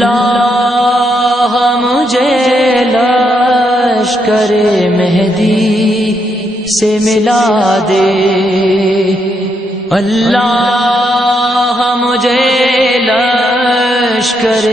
اللہ مجھے لشکر مہدی سے ملا دے، اللہ مجھے لشکر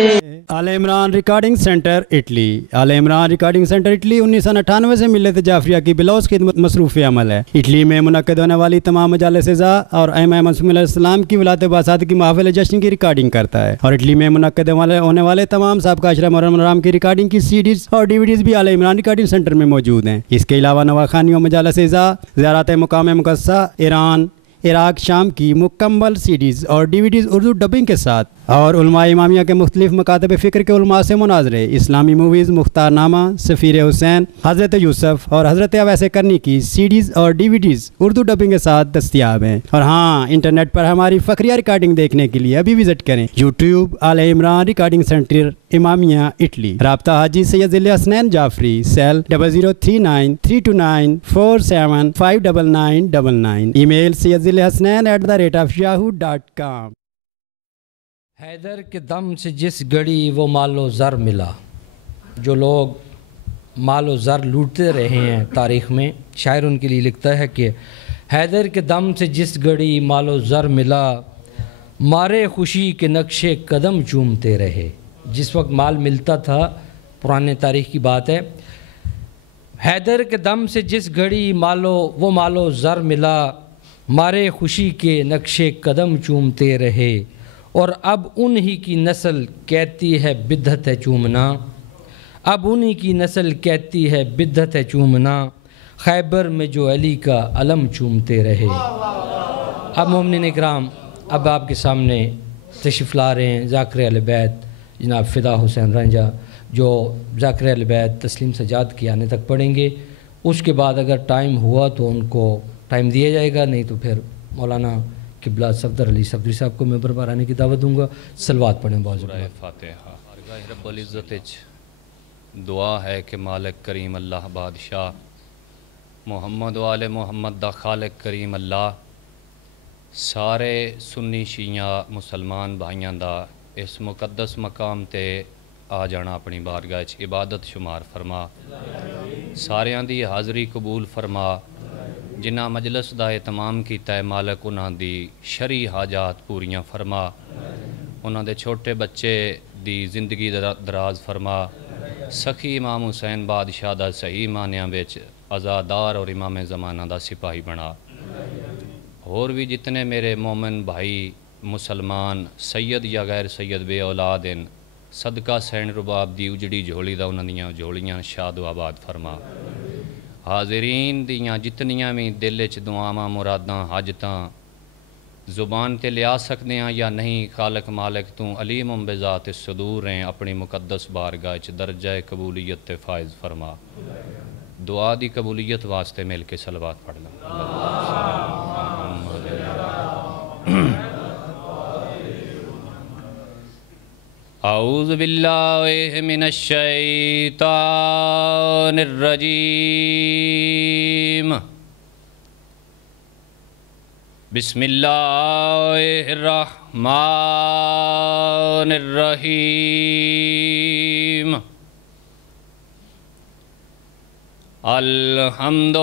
آل عمران ریکارڈنگ سینٹر اٹلی۔ آل عمران ریکارڈنگ سینٹر اٹلی 1998 سے ملت جعفریہ کی بلوز خدمت مصروف عمل ہے۔ اٹلی میں منعقد ہونے والی تمام مجالس ازاں اور امام معصوم علیہ السلام کی ولادت باسات کی محافل جشن کی ریکارڈنگ کرتا ہے، اور اٹلی میں منعقد ہونے والے تمام سابقہ اشرا محرم الحرام کی ریکارڈنگ کی CDs اور DVDs بھی آل عمران ریکارڈنگ سینٹر میں موجود ہیں۔ اس کے علاوہ نواخانی و مجالس ازاں، زیارات مقام مقدسہ ایران، عراق، شام کی مکمل CDs اور DVDs اردو ڈبنگ کے ساتھ، اور علماء امامیہ کے مختلف مکاتب فکر کے علماء سے مناظرے، اسلامی موویز، مختار نامہ، سفیر حسین، حضرت یوسف اور حضرت اویس کرنی کی CDs اور DVDs اردو ڈبنگ کے ساتھ دستیاب ہیں۔ اور ہاں، انٹرنیٹ پر ہماری فخریہ ریکارڈنگ دیکھنے کے لیے ابھی وزٹ کریں YouTube آل عمران ریکارڈنگ سینٹر امامیہ اٹلی۔ رابطہ حاجی سید ذل حسنین جعفری، سیل 003932957999، ای میل syedhilhassanain@yahoo.com۔ حیدر کے دم سے جس گھڑی وہ مال و زر ملا، جو لوگ مال و زر لوٹتے رہے ہیں تاریخ میں، شاعر ان کے لیے لکھتا ہے کہ حیدر کے دم سے جس گھڑی مال و زر ملا، مارے خوشی کے نقشے قدم چومتے رہے۔ جس وقت مال ملتا تھا، پرانے تاریخ کی بات ہے، حیدر کے دم سے جس گھڑی وہ مال و زر ملا، مارے خوشی کے نقشے قدم چومتے رہے، اور اب انہی کی نسل کہتی ہے بدعت ہے چومنا، اب انہی کی نسل کہتی ہے بدعت ہے چومنا، خیبر میں جو علی کا علم چومتے رہے۔ اب مومنین اکرام، اب آپ کے سامنے تشریف لا رہے ہیں ذاکر اہل بیت جناب فدا حسین رنجا، جو ذاکر اہل بیت تسلیم سجاد کی آنے تک پڑھیں گے۔ اس کے بعد اگر ٹائم ہوا تو ان کو ٹائم دیا جائے گا، نہیں تو پھر مولانا قبلہ صفدر علی صفدری صاحب کو ممبر پر آنے کی دعوت دوں گا۔ صلوات پڑھیں باز فاتحہ۔ بارگاہ رب العزت دعا ہے کہ مالک کریم اللہ بادشاہ محمد و آل محمد دا خالق کریم اللہ سارے سنی شیعہ مسلمان بھائیاں دا اس مقدس مقام تے آ جانا اپنی بارگاہ عبادت شمار فرما، ساریاں دی حاضری قبول فرما، جنہ مجلس دا اہتمام کیتا ہے مالک انہاں دی شرعی حاجات پوریاں فرما، انہاں دے چھوٹے بچے دی زندگی دراز فرما، سخی امام حسین بادشاہ دا صحیح معنیاں وچ عزادار اور امام زمانہ دا سپاہی بنا۔ اور بھی جتنے میرے مومن بھائی مسلمان سید یا غیر سید بے اولاد ہیں، صدقہ سین رباب دی اجڑی جھولی دا انہاں دیاں جھولیاں شاد و آباد فرما۔ حاضرین دیاں جتنیاں بھی دل چ دعاواں مراداں حاجتاں زبان تے لیا سکتے ہیں یا نہیں، خالق مالک تو علیم بذات الصدور ہیں، اپنی مقدس بارگاہ چ درجہ قبولیت تے فائز فرما۔ دعا دی قبولیت واسطے مل کے صلوات پڑھ لیں۔ اعوذ باللہ من الشیطان الرجیم، بسم اللہ الرحمن الرحیم، الحمد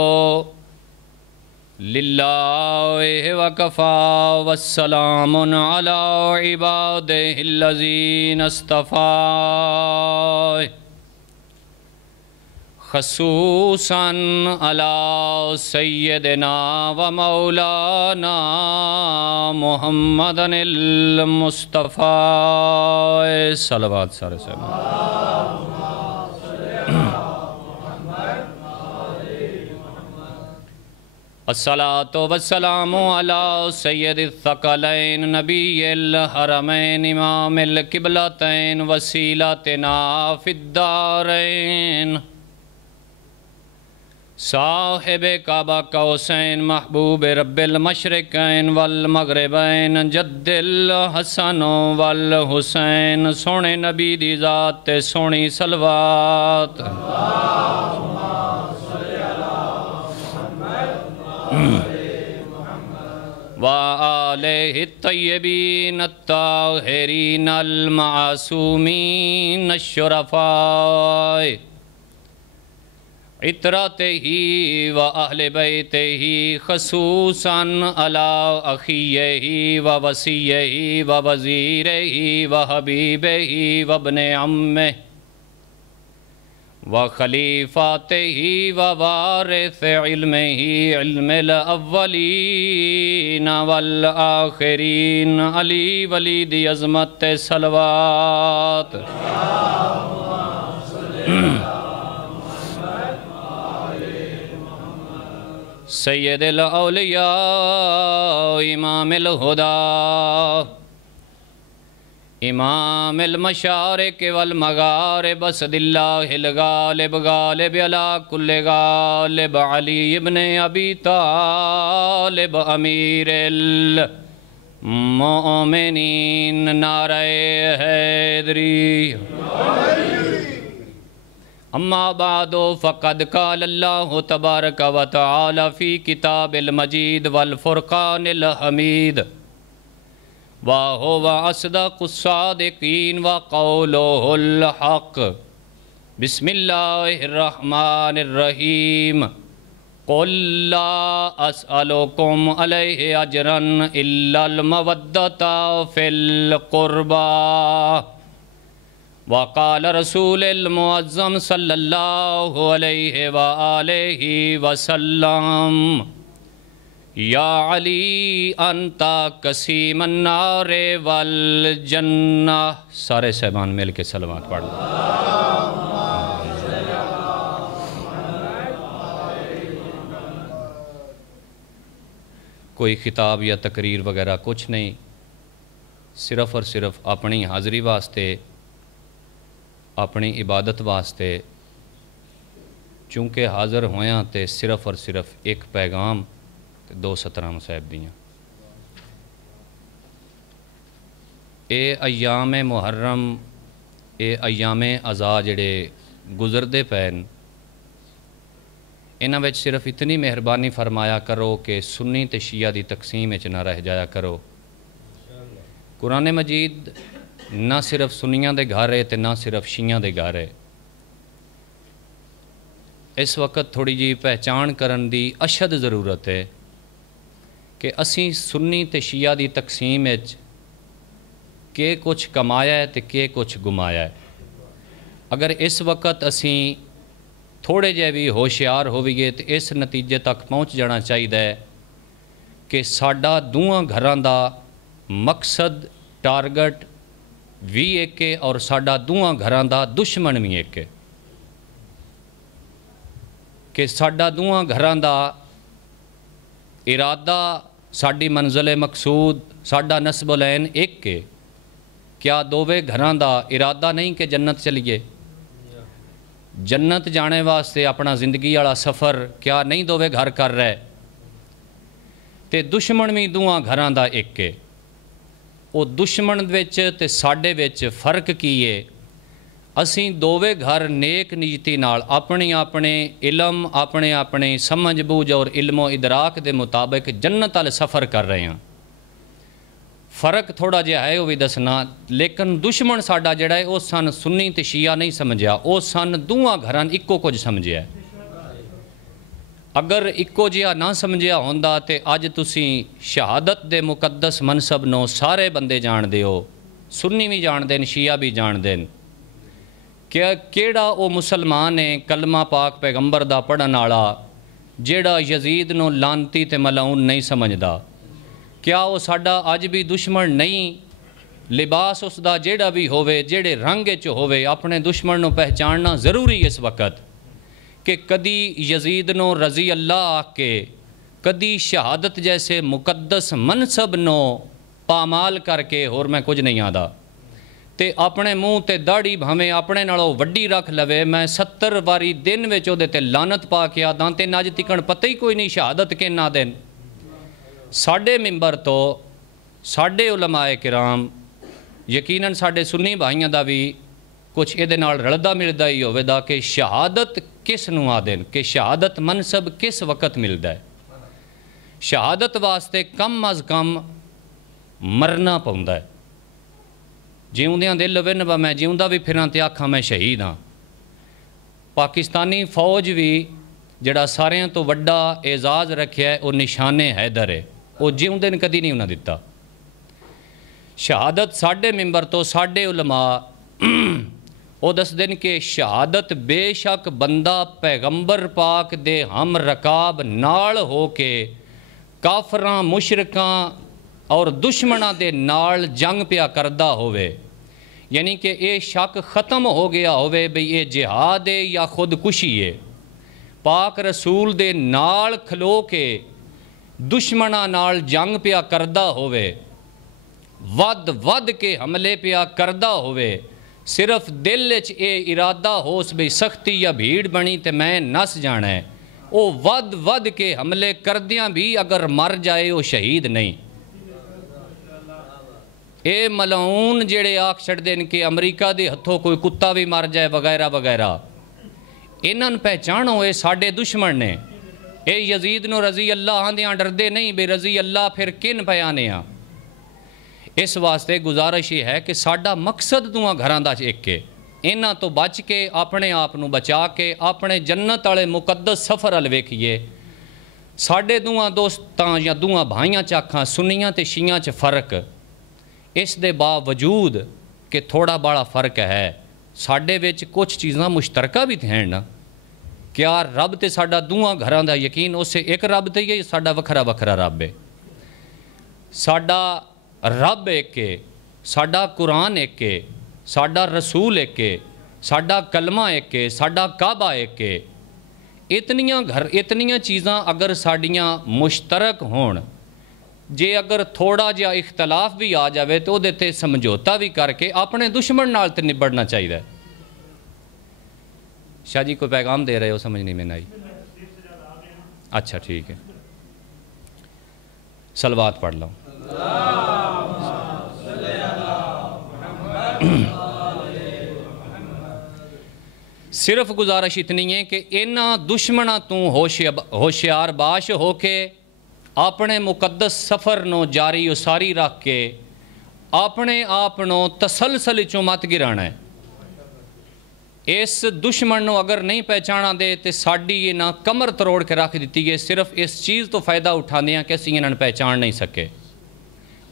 للہ وکفی والسلام علی عبادہ الذین اصطفی، خصوصاً علی سیدنا و مولانا محمد المصطفی، صلوات سارے سے الصلاۃ والسلام علی سید الثقلین نبی الحرمین امام القبلتین وسیلتنا فی الدارین، صاحب کعبہ قوسین محبوب رب المشرقین والمغربین جد الحسن والحسین، سونے نبی دی ذات تے سونی صلوات۔ وآلہ الطیبین الطاہرین المعصومین الشرفاء عطرتہ و اہل بیتہ خصوصاً علی اخیہ و وصیہ و وزیرہ و حبیبہ و ابن عمہ و خلیفاتہ و وارث علمہ علم الاولین والآخرین علی ولید عظمت صلوات سید الاولیاء امام الہدا امام المشارق والمغارب اسد اللہ الغالب غالب علی کل غالب علی ابن ابی طالب امیر المؤمنین نعرہ حیدری اما بعد فقد قال اللہ تبارک و تعالی فی کتاب المجید والفرقان الحمید وَهُوَ أَصْدَقُ الصَّادِقِينَ وَقَوْلُهُ الْحَقُّ بسم اللہ الرحمن الرحیم قُلْ لَا أَسْأَلُكُمْ عَلَيْهِ أَجْرًا إِلَّا الْمَوَدَّةَ فِي الْقُرْبَى وقال رسول المعظم صلی اللہ علیہ وآلہ وسلم یا علی انتا قسیم النار والجنہ سارے صاحبان مل کے سلامات پڑھ لیں کوئی خطاب یا تقریر وغیرہ کچھ نہیں صرف اور صرف اپنی حاضری واسطے اپنی عبادت واسطے چونکہ حاضر ہویاں تے صرف اور صرف ایک پیغام تے 2 سطراں صاحب دیاں اے ایام محرم اے ایام عزا جڑے گزردے پین انہاں وچ صرف اتنی مہربانی فرمایا کرو کہ سنی تے شیعہ دی تقسیم وچ نہ رہ جایا کرو قرآن مجید نہ صرف سنیاں دے گھر ہے تے نہ صرف شیعہ دے گھر ہے اس وقت تھوڑی جی پہچان کرن دی اشد ضرورت ہے کہ اسی سنی تے شیعہ دی تقسیم وچ کہ کچھ کمایا ہے تے کہ کچھ گمایا ہے اگر اس وقت اسی تھوڑے جے بھی ہوشیار ہوئیے تے اس نتیجے تک پہنچ جانا چاہیے کہ ساڈا دوواں گھراں دا مقصد ٹارگٹ بھی ایک ہے اور ساڈا دوواں گھراں دا دشمن بھی ایک ہے کہ ساڈا دوواں گھراں دا ارادہ ساڈی منزل مقصود ساڈا نسب العین ایک ہے کیا دووے گھراں دا ارادہ نہیں کہ جنت چلیے جنت جانے واسطے اپنا زندگی والا سفر کیا نہیں دووے گھر کر رہے تے دشمن بھی دوواں گھراں دا ایک ہے وہ دشمن وچ تے ساڈے وچ فرق کی ہے اسی دووے گھر نیک نیتی نال اپنے علم اپنے سمجھ بوجھ اور علم و ادراک دے مطابق جنت والے سفر کر رہے ہیں فرق تھوڑا جہا ہے وہ بھی دسنا لیکن دشمن ساڈا جڑا ہے وہ سن سنی تے شیعہ نہیں سمجھیا وہ سن دوواں گھراں اکو کچھ سمجھیا ہے اگر اکو جہا نہ سمجھیا ہوندا تے اج تسی شہادت دے مقدس منصب نو سارے بندے جان دے ہو سنی بھی جان دین شیعہ بھی جان دین کیڑا او مسلمان ہے کلمہ پاک پیغمبر دا پڑھن والا جیڑا یزید نو لانتی تے ملعون نہیں سمجھدا کیا وہ ساڈا اج بھی دشمن نہیں لباس اس دا جیڑا بھی ہووے جیڑے رنگ وچ ہووے اپنے دشمن نو پہچاننا ضروری اس وقت کہ کدی یزید نو رضی اللہ آکھ کے کدی شہادت جیسے مقدس منصب نو پامال کر کے اور میں کچھ نہیں آدھا تے اپنے منہ تے داڑھی بھامے اپنے نالوں وڈی رکھ لوے میں 70 واری دن وچ اودے تے لعنت پا کے آداں تے نج تکن پتہ ہی کوئی نہیں شہادت کے نہ دین ساڈے ممبر تو ساڈے علماء کرام یقیناً ساڈے سنی بھائیاں دا بھی کچھ یہ رلدا ملدا ہی ہوئے دا کہ شہادت کس نو آدن کہ شہادت منصب کس وقت ملدا ہے شہادت واسطے کم از کم مرنا پوندا ہے. جیوندیاں دل وین با میں جیوندا بھی پھراں تے آکھاں میں شہید ہاں. پاکستانی فوج بھی جڑا ساریاں تو وڈا اعزاز رکھیا ہے وہ نشان حیدر ہے. وہ جیوندے نے کدی نہیں انہاں دتا. شہادت ساڈے ممبر تو ساڈے علماء وہ دس دن کہ شہادت بے شک بندہ پیغمبر پاک دے ہم رکاب نال ہو کے کافراں مشرکاں اور دشمناں دے نال جنگ پیا کردہ ہوئے، یعنی کہ اے شک ختم ہو گیا ہوئے بھئی اے جہاد ہے یا خودکشی ہے. پاک رسول دے نال کھلو کے دشمناں نال جنگ پیا کردہ ہوئے، ود کے حملے پیا کردہ ہوئے، صرف دل وچ اے ارادہ ہوس بھئی سختی یا بھیڑ بنی تے میں نس جانا ہے، او ود کے حملے کردیاں بھی اگر مر جائے وہ شہید نہیں. اے ملعون جڑے آکھ چھڑ دین کہ امریکہ دے ہتھوں کوئی کتا بھی مر جائے وغیرہ وغیرہ، انہاں پہچانو اے ساڈے دشمن نے. اے یزید نو رضی اللہ دیاں ڈردے نہیں بے رضی اللہ پھر کن پیانے ہاں. اس واسطے گزارش یہ ہے کہ ساڈا مقصد دوہاں گھراں دا ایک ہے، انہاں تو بچ کے اپنے آپ نو بچا کے اپنے جنت والے مقدس سفر ال ویکھیے. ساڈے دوہاں دوستاں یا دوہاں بھائیاں چاکھاں سنیاں تے شیعاں چ فرق، اس دے باوجود کہ تھوڑا بڑا فرق ہے ساڈے وچ کچھ چیزاں مشترکہ بھی ہیں نا. کیا رب تے ساڈا دوہاں گھراں دا یقین اسے ایک رب تے ہی ساڈا وکھرا وکھرا رب ہے. ساڈا رب ایک ہے، ساڈا قرآن ایک ہے، ساڈا رسول ایک ہے، ساڈا کلمہ ایک ہے، ساڈا کعبہ ایک ہے. اتنیاں چیزاں اگر ساڈیاں مشترک ہون، جے اگر تھوڑا جا اختلاف بھی آ جاوے تو دے تے سمجھوتا بھی کر کے اپنے دشمن نال تے نبڑنا چاہیے. شاہ جی کوئی پیغام دے رہے ہو؟ سمجھ نہیں میں آئی. اچھا ٹھیک ہے، صلوات پڑھ لوں. صرف گزارش اتنی ہے کہ انہاں دشمناں تو ہوشیار باش ہو کے اپنے مقدس سفر نو جاری و ساری رکھ کے اپنے آپ نو تسلسل چوں مت گرانا ہے. اس دشمن نو اگر نہیں پہچانا دے تے ساڈی یہ نہ کمر تروڑ کے رکھ دیتی ہے. صرف اس چیز تو فائدہ اٹھانے ہیں کہ اسی انہاں پہچان نہیں سکے.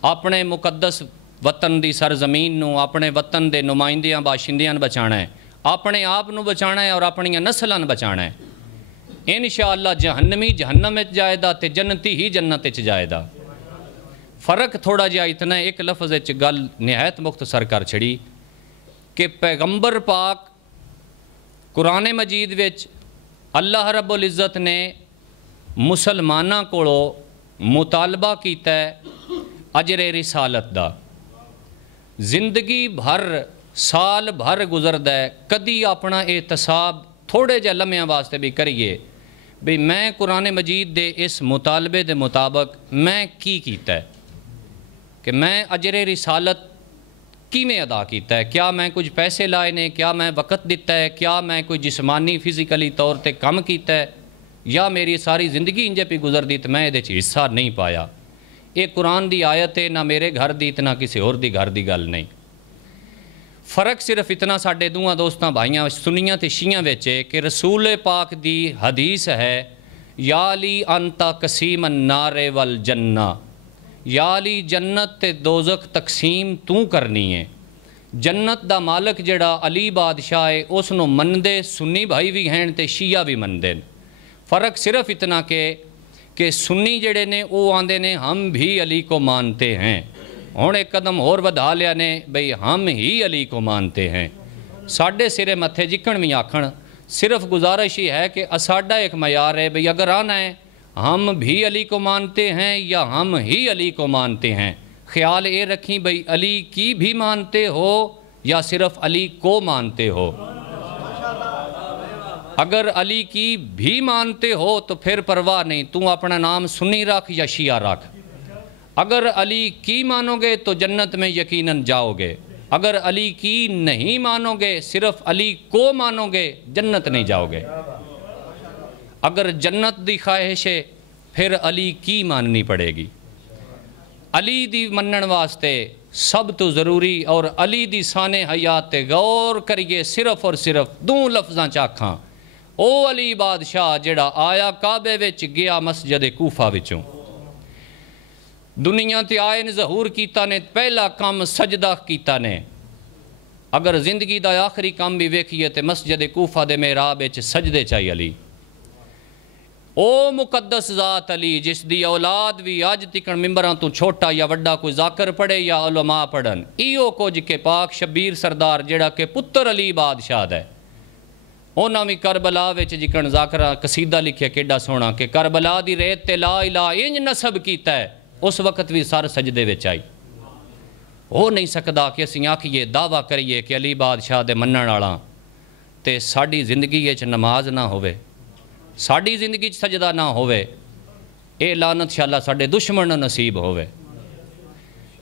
اپنے مقدس وطن دی سرزمین نو اپنے وطن دے نمائندیاں باشندیاں بچانا ہے، اپنے آپ نو بچانا ہے اور اپنی نسلاں بچانا ہے. انشاءاللہ جہنمی جہنم وچ جائے دا تے جنتی ہی جنت وچ جائے دا. فرق تھوڑا جہا اتنا ہے، ایک لفظ وچ گل نہایت مختصر کر چھڑی کہ پیغمبر پاک قرآن مجید وچ اللہ رب العزت نے مسلماناں کولو مطالبہ کیتا ہے اجر رسالت دا. زندگی بھر سال بھر گزردا ہے، کدی اپنا احتساب تھوڑے جے لمحیاں واسطے بھی کریے بھئی میں قرآن مجید دے اس مطالبے دے مطابق میں کی کیتا ہے، کہ میں اجر رسالت کیویں ادا کیتا ہے. کیا میں کچھ پیسے لائے نے، کیا میں وقت دیتا ہے، کیا میں کوئی جسمانی فزیکلی طور تے کم کیتا ہے، یا میری ساری زندگی انجے پہ گزر دی تو میں یہ حصہ نہیں پایا. یہ قرآن دی آیت ہے، نہ میرے گھر دی نہ کسی اور دی گھر دی گل نہیں. فرق صرف اتنا ساڈے دوہاں دوستاں بھائیاں سنیاں تے شیعاں وچ ہے کہ رسول پاک دی حدیث ہے یا علی انتا قسیم النار والجنہ، یا علی جنت تے دوزخ تقسیم تو کرنی ہے. جنت دا مالک جڑا علی بادشاہ ہے اس نو مندے سنی بھائی بھی ہیں تے شیعہ بھی مندے. فرق صرف اتنا کہ سنی جڑے نے وہ آندے نے ہم بھی علی کو مانتے ہیں. ہن ایک قدم اور ودھا لیا نے بھئی ہم ہی علی کو مانتے ہیں. ساڈے سرے متھے جکن بھی آکھن. صرف گزارش ہی ہے کہ ساڈا ایک معیار ہے بھئی اگر آنا ہے ہم بھی علی کو مانتے ہیں یا ہم ہی علی کو مانتے ہیں. خیال یہ رکھیں بھئی علی کی بھی مانتے ہو یا صرف علی کو مانتے ہو. اگر علی کی بھی مانتے ہو تو پھر پرواہ نہیں، تو اپنا نام سنی رکھ یا شیعہ رکھ. اگر علی کی مانو گے تو جنت میں یقیناً جاؤ گے. اگر علی کی نہیں مانو گے، صرف علی کو مانو گے، جنت نہیں جاؤ گے. اگر جنت دی خواہش ہے پھر علی کی ماننی پڑے گی. علی دی منن واسطے سب تو ضروری اور علی دی شان حیات تے غور کریے صرف اور صرف دو لفظاں چاکھاں او علی بادشاہ جڑا آیا کعبے وچ گیا مسجد کوفہ وچوں دنیا تے آئے نے ظہور کیتا نے پہلا کام سجدہ کیتا نے اگر زندگی دا آخری کام بھی ویکھیے تے مسجد کوفہ دے محراب وچ سجدے چاہیے علی او مقدس ذات علی جس دی اولاد بھی آج تکن ممبراں تو چھوٹا یا وڈا کوئی ذاکر پڑھے یا علماء پڑھن ایو کچھ کے پاک شبیر سردار جڑا کہ پتر علی بادشاہ ہے اونا بھی کربلا وچ جکن ذاکرہ قصیدہ لکھے کیڈا سونا کہ کربلا دی ریت تے لا الہ انج نسب کیتا ہے اس وقت بھی سر سجدے وچ آئی ہو نہیں سکدا کہ اسی آکھیے دعویٰ کریے کہ علی بادشاہ دے منن والا تے ساڈی زندگی وچ نماز نہ ہوے ساڈی زندگی چ سجدہ نہ ہوے اے لعنت شاء اللہ ساڈے دشمن نو نصیب ہوے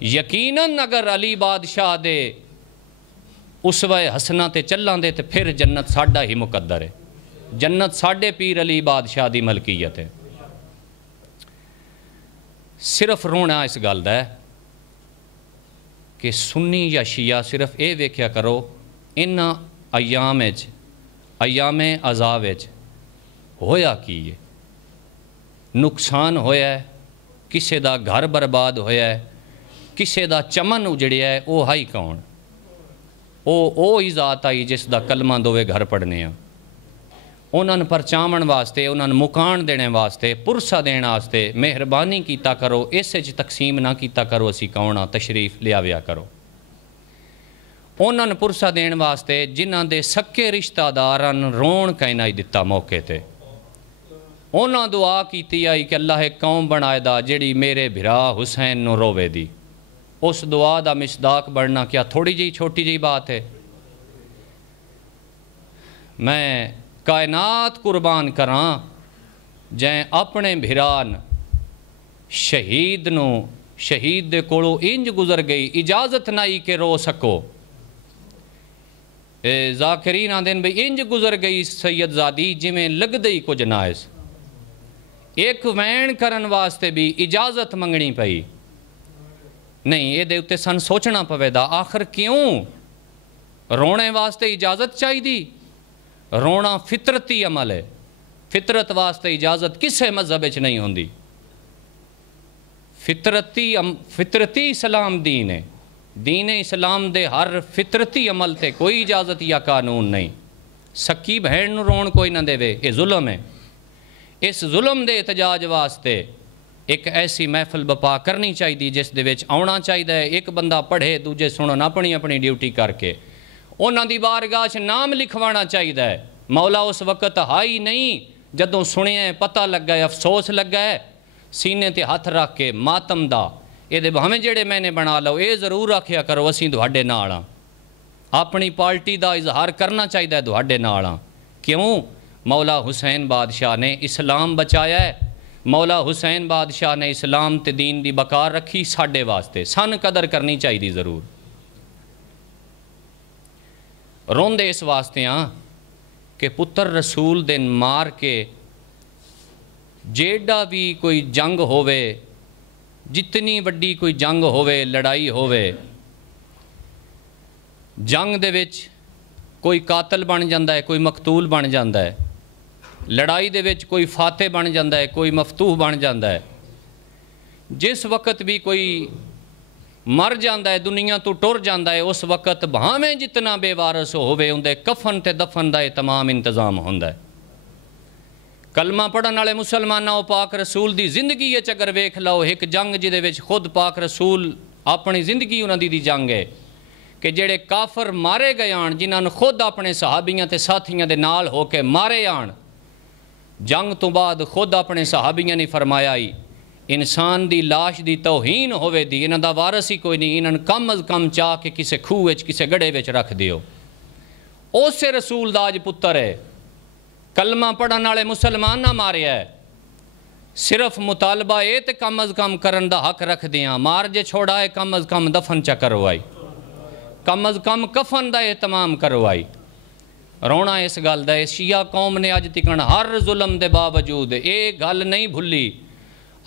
یقیناً اگر علی بادشاہ دے اسوہ حسنہ تے چلان دے تے پھر جنت ساڈا ہی مقدر ہے جنت ساڈے پیر علی بادشاہ دی ملکیت ہے صرف رونا اس گل دا ہے کہ سنی یا شیعہ صرف اے ویکھیا کرو ان ایام عذاب وچ ہویا کی ہے نقصان ہویا ہے کسے دا گھر برباد ہویا ہے کسے دا چمن اجڑیا ہے او ہائی کون او ہی ذات آئی جس دا کلمہ دوے گھر پڑھنے ہیں انہاں پرچامن واسطے انہاں مکان دینے واسطے پرسہ دینے واسطے مہربانی کیتا کرو اس وچ تقسیم نہ کیتا کرو اسی کونا تشریف لیا ویا کرو انہاں پرسہ دینے واسطے جنہاں دے سکے رشتہ دارن رون کہنا ہی دتا موقع تے انہاں دعا کیتی آئی کہ اللہ ایک قوم بنائے دا جڑی میرے بھرا حسین نو روے دی اس دعا دا مصداق بڑھنا کیا تھوڑی جی چھوٹی جی بات ہے میں کائنات قربان کراں جائیں اپنے بھران شہید دے کولو انج گزر گئی اجازت نائی کہ رو سکو ذاکرین آندین بھی انج گزر گئی سید زادی جی میں لگ دئی کچھ نائز ایک وین کرن واسطے بھی اجازت منگنی پئی نہیں یہ دے اتے سن سوچنا پوے دا آخر کیوں رونے واسطے اجازت چاہی دی رونا فطرتی عمل ہے فطرت واسطے اجازت کسے مذہب وچ نہیں ہوندی فطرتی اسلام دین ہے دین اسلام دے ہر فطرتی عمل تے کوئی اجازت یا قانون نہیں سکی بہن نو رون کوئی نہ دے وے یہ ظلم ہے اس ظلم دے احتجاج واسطے ایک ایسی محفل بپا کرنی چاہیے جس دے وچ آنا چاہیے ایک بندہ پڑھے دوجے سنن اپنی ڈیوٹی کر کے انہاں دی بارگاہ وچ نام لکھوانا چاہیے مولا اس وقت ہائی نہیں جدوں سنیا پتہ لگا ہے افسوس لگا ہے سینے تے ہاتھ رکھ کے ماتم دا یہ دے بھاویں جڑے میں نے بنا لو اے ضرور رکھیا کرو اسی تہاڈے نال ہاں اپنی پارٹی دا اظہار کرنا چاہیے تہاڈے نال ہاں کیوں مولا حسین بادشاہ نے اسلام بچایا ہے مولا حسین بادشاہ نے اسلام تے دین دی بقا رکھی ساڈے واسطے سن قدر کرنی چاہیے ضرور روندے اس واسطے ہاں کہ پتر رسول دن مار کے جیڑا بھی کوئی جنگ ہووے جتنی وڈی کوئی جنگ ہووے لڑائی ہووے جنگ دے وچ کوئی قاتل بن جاندہ ہے کوئی مقتول بن جاندہ ہے لڑائی دے وچ کوئی فاتح بن جاندہ ہے کوئی مفتوح بن جاندہ ہے جس وقت بھی کوئی مر جاندہ ہے دنیا تو ٹر جاندہ ہے اس وقت بھاویں جتنا بے وارث ہووے اندے کفن تے دفن دا تمام انتظام ہوندہ ہے کلمہ پڑھن والے مسلمانوں پاک رسول دی زندگی وچ اگر ویکھ لو ایک جنگ جدے وچ خود پاک رسول اپنی زندگی انہاں دی جنگ ہے کہ جڑے کافر مارے گئے آن جنہاں نے خود اپنے صحابیاں تے ساتھیاں دے نال ہو کے مارے آن جنگ تو بعد خود اپنے صحابیاں نے فرمایا ہی انسان دی لاش دی توہین ہوئے دی انہاں دا وارث ہی کوئی نہیں انہاں کم از کم چاہ کے کسے کھوہ وچ کسے گڑے وچ رکھ دیو اسے رسول دا اج پتر ہے کلمہ پڑھن والے مسلمان نہ ماریا ہے صرف مطالبہ اے تے کم از کم کرن دا حق رکھ دیاں مار جے چھوڑا ہے کم از کم دفن چا کروائی کم از کم کفن دا اہتمام کروائی رونا اس گل دا شیعہ قوم نے اج تکن ہر ظلم دے باوجود اے گل نہیں بھلی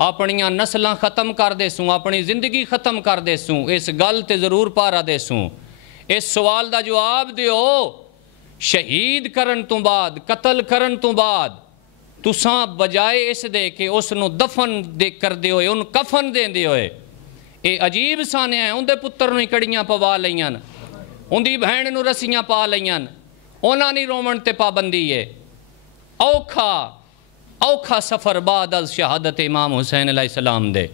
اپنیاں نسلاں ختم کر دے سوں، اپنی زندگی ختم کر دے سوں، اس گل تے ضرور پارا دے سوں۔ اس سوال دا جواب دیو، شہید کرن تو بعد، قتل کرن تو بعد تساں بجائے اس دے کہ اس نو دفن دے کر دے ہوئے، ان کفن دے دے ہوئے، اے عجیب سانے ہیں، ان دے پتر نو کڑیاں پوا لیاں، ان دی بہن نو رسیاں پا لیاں، اونا نہیں رومن تے پابندی ہے۔ اوکھا سفر بعد از شہادت امام حسین علیہ السلام دے،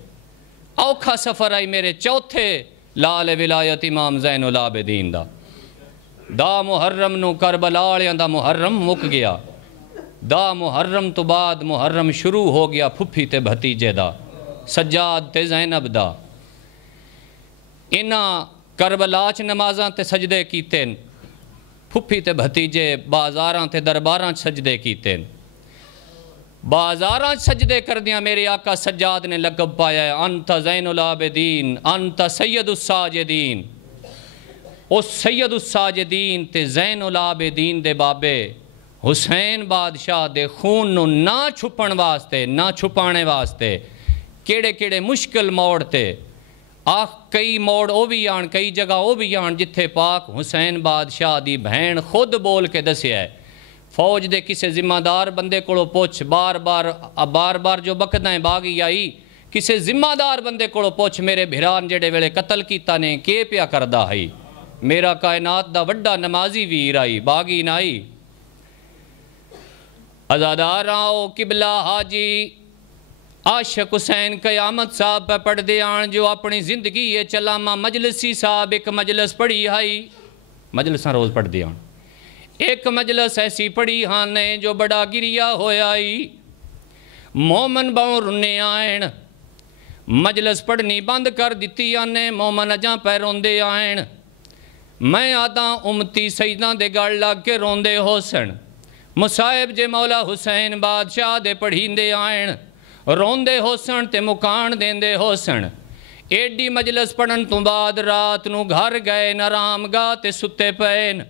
اوکھا سفر آئی میرے چوتھے لال ولایت امام زین العابدین دا محرم نو کربلالیاں دا محرم مک گیا، دا محرم تو بعد محرم شروع ہو گیا پھپھی تے بھتیجے دا، سجاد تے زینب دا۔ انہاں کربلاچ نمازاں تے سجدے کیتے، پھپھی تے بھتیجے بازاراں تے درباراں سجدے کیتے، بازاراں سجدے کر دیا۔ میرے آقا سجاد نے لقب پایا ہے انت زین العابدین، انت سید الساجدین۔ اس سید الساجدین تے زین العابدین دے بابے حسین بادشاہ دے خون نو نہ چھپن واسطے، نہ چھپانے واسطے کیڑے کیڑے مشکل موڑ تے کئی موڑ او بھی آن، کئی جگہ او بھی آن جتھے پاک حسین بادشاہ دی بہن خود بول کے دسیا ہے۔ فوج دے کسے ذمہ دار بندے کوڑو پوچھ، بار بار جو بکدائیں باغی آئی، کسے ذمہ دار بندے کوڑو پوچھ میرے بھران جڑے ویلے قتل کیتا نے کے پیا کردہ آئی، میرا کائنات دا وڈا نمازی ویر آئی، باغی نہ آئی۔ ازادار آؤ قبلہ حاجی عاشق حسین قیامت صاحب پہ پڑھ دے آن، جو اپنی زندگی ہے چلامہ مجلسی صاحب ایک مجلس پڑھی آئی، مجلساں روز پڑھ دے آن، ایک مجلس ایسی پڑھی ہانے جو بڑا گریا ہویا آئی، مومن باؤں رنے آئین، مجلس پڑھنی بند کر دیتی آنے، مومن اجاں پہ روندے آئین، میں آدھاں امتی سیداں دے گاڑ لگ کے روندے ہو سن، مصائب جے مولا حسین بادشاہ دے پڑھیندے آئین، روندے ہو سن تے مکان دیندے ہو سن۔ ایڈی مجلس پڑھن تو بعد رات نو گھر گئے نرام گاہ تے ستے پین،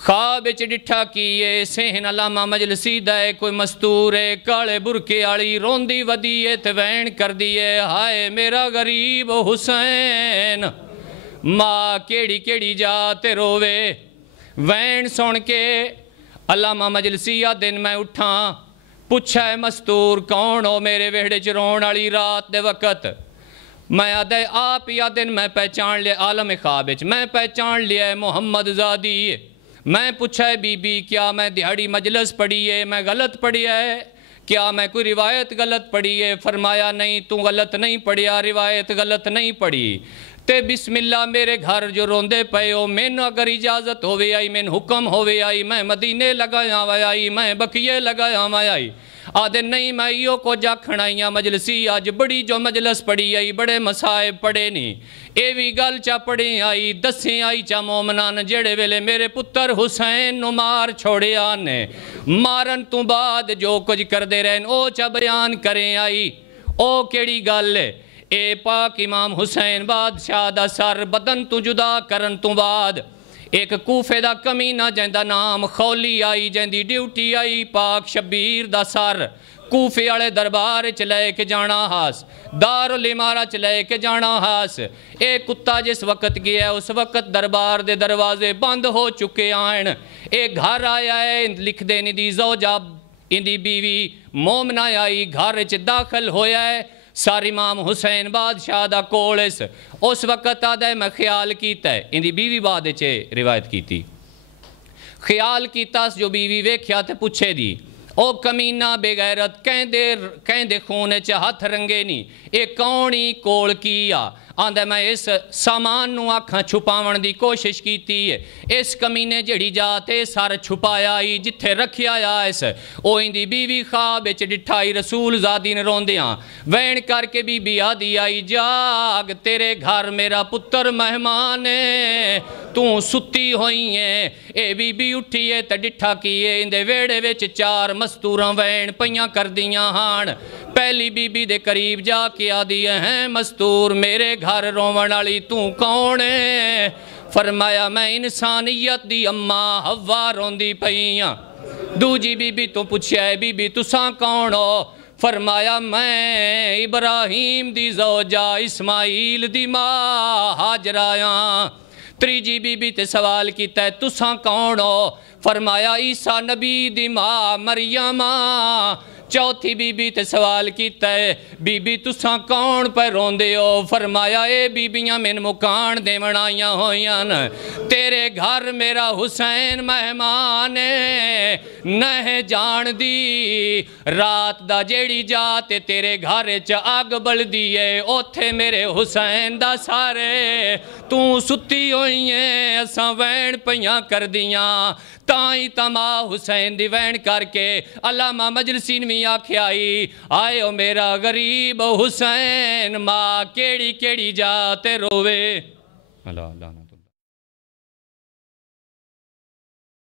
خواب اچ ڈٹھا کیے سہن علامہ مجلسی دائے کوئی مستورے کالے برکے آلی روندی ودیے تے وین کر دیے، ہائے میرا غریب حسین، ماں کیڑی کیڑی جاتے روے۔ وین سن کے علامہ مجلسی دن میں اٹھاں، پوچھا ہے مستور کون ہو میرے ویڑے چرون علی رات دے وقت؟ میں آدھے آپ یا دن میں پہچان لیا عالم خوابچ، میں پہچان لیا محمد زادی۔ میں پوچھا ہے بی بی کیا میں دیہڑی مجلس پڑھی ہے، میں غلط پڑھی ہے، کیا میں کوئی روایت غلط پڑھی ہے؟ فرمایا نہیں تو غلط نہیں پڑھیا، روایت غلط نہیں پڑھی تے بسم اللہ میرے گھر جو روندے پے ہو، میں اگر اجازت ہوئے آئی، میں حکم ہوئے آئی، میں مدینے لگایا ہوئے آئی، میں بقیے لگایا ہوئے آئی۔ آدھے نہیں میں ایو کو جا کھڑائیاں مجلسی آج بڑی جو مجلس پڑھی آئی، بڑے مسائب پڑھے نہیں، اے وی گل چا پڑھیں آئی، دسیں آئی چا مومنان جڑے ویلے میرے پتر حسین نو مار چھوڑے آنے، مارن تو بعد جو کچھ کر دے رہن او چا بیان کریں آئی۔ او کیڑی گل ہے؟ اے پاک امام حسین بادشاہ دا سر بدن تو جدا کرن تو بعد ایک کوفے دا کمینہ جہندہ نام خولی آئی، جہندی ڈیوٹی آئی پاک شبیر دا سر کوفے آلے دربار چلے کے جانا ہاس، دار الامارہ چلے کے جانا ہاس۔ ایک کتا جس وقت گیا ہے اس وقت دربار دے دروازے بند ہو چکے آئین، ایک گھر آیا ہے لکھ دینی دی زوجہ اندی بیوی مومنہ آئی، گھر چ داخل ہویا ہے ساری امام حسین بادشاہ دا کولس، اس وقت آدھے میں خیال کیتا ہے، اندی بیوی بعد چے روایت کیتی، خیال کیتا جو بیوی ویکھیا تے پوچھے دی، او کمینہ بے غیرت کہیں دے خونے چے ہاتھ رنگے نہیں، ایک کونی کول کیا، آندھے میں اس سامان نو آکھاں چھپاون دی کوشش کیتی ہے، اس کمینے جڑی جاتے سار چھپایا آئی جتھے رکھیا آئیس، او اندی بیوی خواب اچ ڈٹھائی رسول زادی نے روندیاں، وین کر کے بی بی آدھی آئی جاگ تیرے گھر میرا پتر مہمان ہے، تو ستی ہوئی ہیں، اے بی بی اٹھی ہے تے ڈٹھا کیے اندے ویڑے ویچ چار مستوراں وین پئیاں کر دیاں ہان، پہلی بی بی دے قریب جا کے آدھی ہیں مستور میرے گھر رومن والی تو کون ہے؟ فرمایا میں انسانیت دی اماں حوا روندی پئیاں۔ دوجی بی بی تو پوچھیا ہے بی بی تساں کون ہو؟ فرمایا میں ابراہیم دی زوجہ اسماعیل دی ماں ہاجر آیا تریجی بی بی تے سوال کیتا ہے تساں کون ہو فرمایا عیسیٰ نبی دی ماں مریم چوتھی بی بی تے سوال کیتا ہے بی بی تساں کون پہ روندے ہو فرمایا اے بی بیاں من مکان دے منائیاں ہویاں تیرے گھر میرا حسین مہمان نہ جان دی رات دا جیڑی جاتے تیرے گھر آگ بل دیئے اوتھے میرے حسین دا سارے تو ستی ہوئی ہیں اساں وین پیاں کر دیاں تائیں تما حسین دی وین کر کے علامہ مجلسی نے آکھیائی آئے او میرا غریب حسین ماں کیڑی کیڑی جاتے روے اللہ اللہ